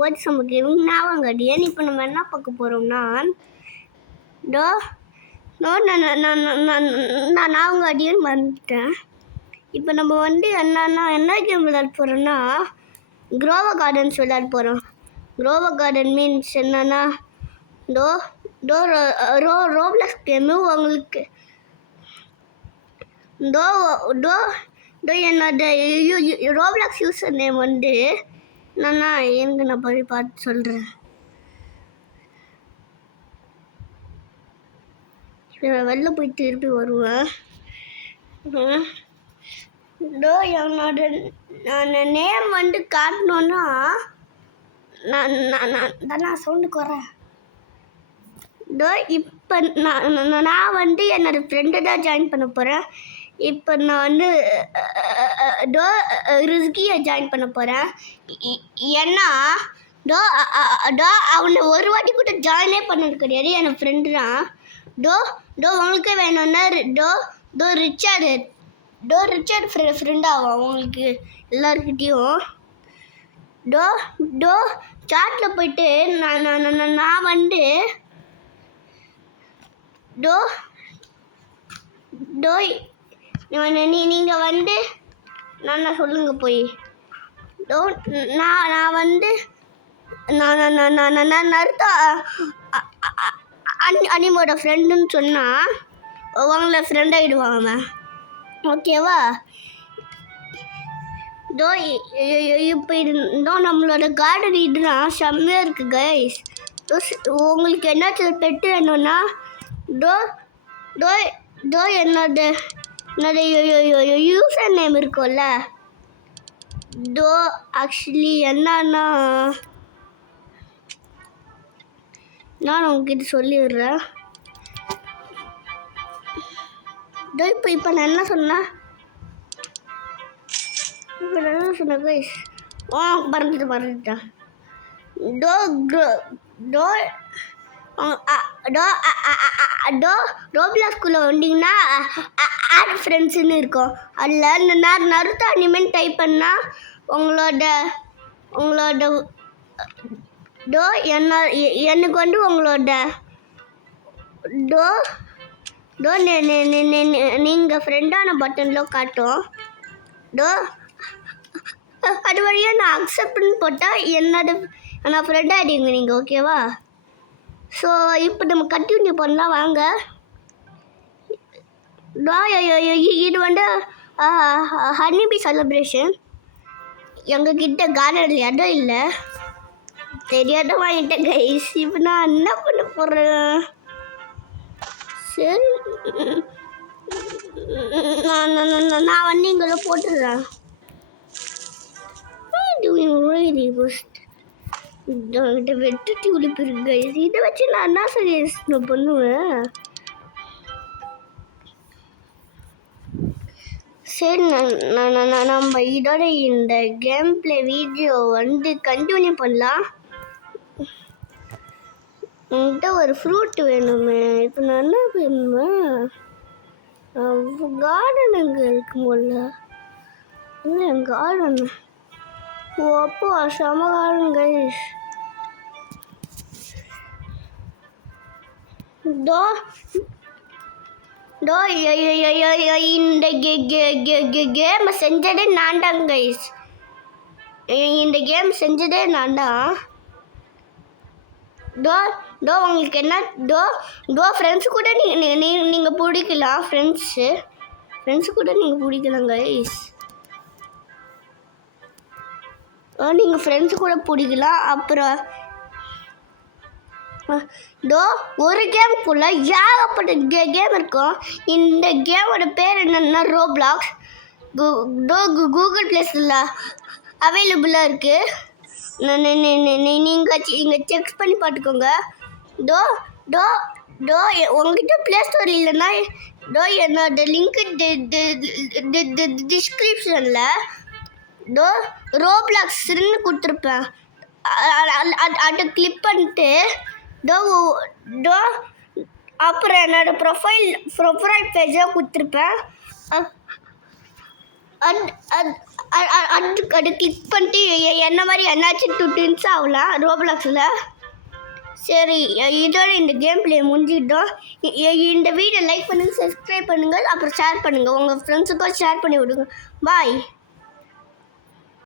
Watts நமக்கு ஞாபகம். இப்போ நம்ம என்ன பார்க்க போகிறோம்னா டோ நோ நான் ஞாபகம் வந்துட்டேன். இப்போ நம்ம என்ன கேம் விளையாட போகிறோம்னா க்ரோவா கார்டன்ஸ் விளையாட போகிறோம். க்ரோவா கார்டன் மீன்ஸ் என்னன்னா ரோப்ளக்ஸ் கேமு உங்களுக்கு என்னோட ரோப்ளக்ஸ் யூசர் நேம் எனக்கு நான் போய் பார்த்து சொல்கிறேன். வெளில போய் திருப்பி வருவேன். என்னோட நேம் காட்டணுன்னா நான் சவுண்டுக்கு வரேன். இப்போ நான் என்னோட ஃப்ரெண்டு தான் ஜாயின் பண்ண போகிறேன். இப்போ நான் ரிஸ்கியை ஜாயின் பண்ண போகிறேன். ஏன்னா அவனை ஒரு வாட்டி கூட ஜாயினே பண்ணது கிடையாது. என் ஃப்ரெண்டு தான். உங்களுக்கே வேணும்னா ரிச்சர்ட் ஃப்ரெண்ட் ஆகும் உங்களுக்கு எல்லாருக்கிட்டேயும். சாட்டில் போயிட்டு நான் நீங்கள் நான் சொல்லுங்க போய் நான் நருத்தோ அனிமோட ஃப்ரெண்டுன்னு சொன்னால் உங்களை ஃப்ரெண்ட் ஆகிடுவாங்க. ஓகேவா? இப்போ நம்மளோட கார்டன் இதுதான் செம்மையாக இருக்குது கைஸ். உங்களுக்கு என்ன பெட்டு வேணும்னா என்னோட யூசர் நேம் இருக்கும்ல ஆக்சுவலி என்னன்னா நான் உங்ககிட்ட சொல்லிடுறேன். இப்போ நான் என்ன சொன்னேன் கைஸ்? மறந்துட்டேன். ரோப்ளாக்ஸ்குள்ளே வந்தீங்கன்னா ஆட் ஃப்ரெண்ட்ஸுன்னு இருக்கும். அதில் நருத்தோ அனிமேன்னு டைப் பண்ணால் உங்களோட எனக்கு உங்களோட நீங்கள் ஃப்ரெண்டான பட்டனில் காட்டும். அது வழியாக நான் அக்செப்ட்னு போட்டால் என்னோட ஃப்ரெண்ட் ஆகிடுங்க நீங்கள். ஓகேவா? ஸோ இப்போ நம்ம கண்டினியூ பண்ணலாம் வாங்க. இது ஹனிபி செலிப்ரேஷன். எங்ககிட்ட கார்டன் இடம் இல்லை, தெரியாத வாங்கிட்டேன் கைஸ். இப்போ நான் என்ன பண்ண போகிறேன்? சரி நான் இங்கே போட்டுடுறேன். வெட்டு டியூலிப் இருக்கு கைஸ். இதை வச்சு நான் என்ன சஜஸ்ட் பண்ணுவேன்? சரி நம்ம இதோட இந்த கேம் பிளே வீடியோ கண்டினியூ பண்ணலாம். என்கிட்ட ஒரு ஃப்ரூட் வேணுமே. இப்போ நான் என்ன பண்ணுவேன்? கார்டன் அங்கே இருக்கும் போல. இல்லை கார்டன். அப்போ செம கார்டன் கைஸ். இந்த கேம் செஞ்சதே நான் தான் கைஸ். இந்த கேம் செஞ்சதே நான் தான். உங்களுக்கு என்ன ஃப்ரெண்ட்ஸ் கூட நீங்கள் பிடிக்கலாம். ஃப்ரெண்ட்ஸு கூட நீங்கள் பிடிக்கலாம் கைஸ். நீங்கள் ஃப்ரெண்ட்ஸு கூட பிடிக்கலாம். அப்புறம் ஒரு கேமுக்குள்ள ஏகப்பட்ட கேம் இருக்கும். இந்த கேமோட பேர் என்னன்னா ரோப்ளாக்ஸ். கூகுள் ப்ளேஸில் அவைலபிளாக இருக்குது. நீங்கள் இங்கே செக் பண்ணி பார்த்துக்கோங்க. உங்ககிட்ட ப்ளே ஸ்டோர் இல்லைன்னா என்னோட லிங்க்கு டிஸ்கிரிப்ஷனில் ரோப்ளாக்ஸ்ன்னு கொடுத்துருப்பேன். அதை கிளிக் பண்ணிட்டு அப்புறம் என்னோடய ப்ரொஃபைல் பேஜாக கொடுத்துருப்பேன். அது கிளிக் பண்ணிட்டு என்ன மாதிரி என்னாச்சும் ட்வின்ஸ் ஆகலாம் ரோப்ளாக்ஸில். சரி, இதோட இந்த கேம் பிளே முடிஞ்சுக்கிட்டோம். இந்த வீடியோ லைக் பண்ணுங்கள், சப்ஸ்கிரைப் பண்ணுங்கள், அப்புறம் ஷேர் பண்ணுங்கள். உங்கள் ஃப்ரெண்ட்ஸுக்கும் ஷேர் பண்ணி விடுங்க. பாய்.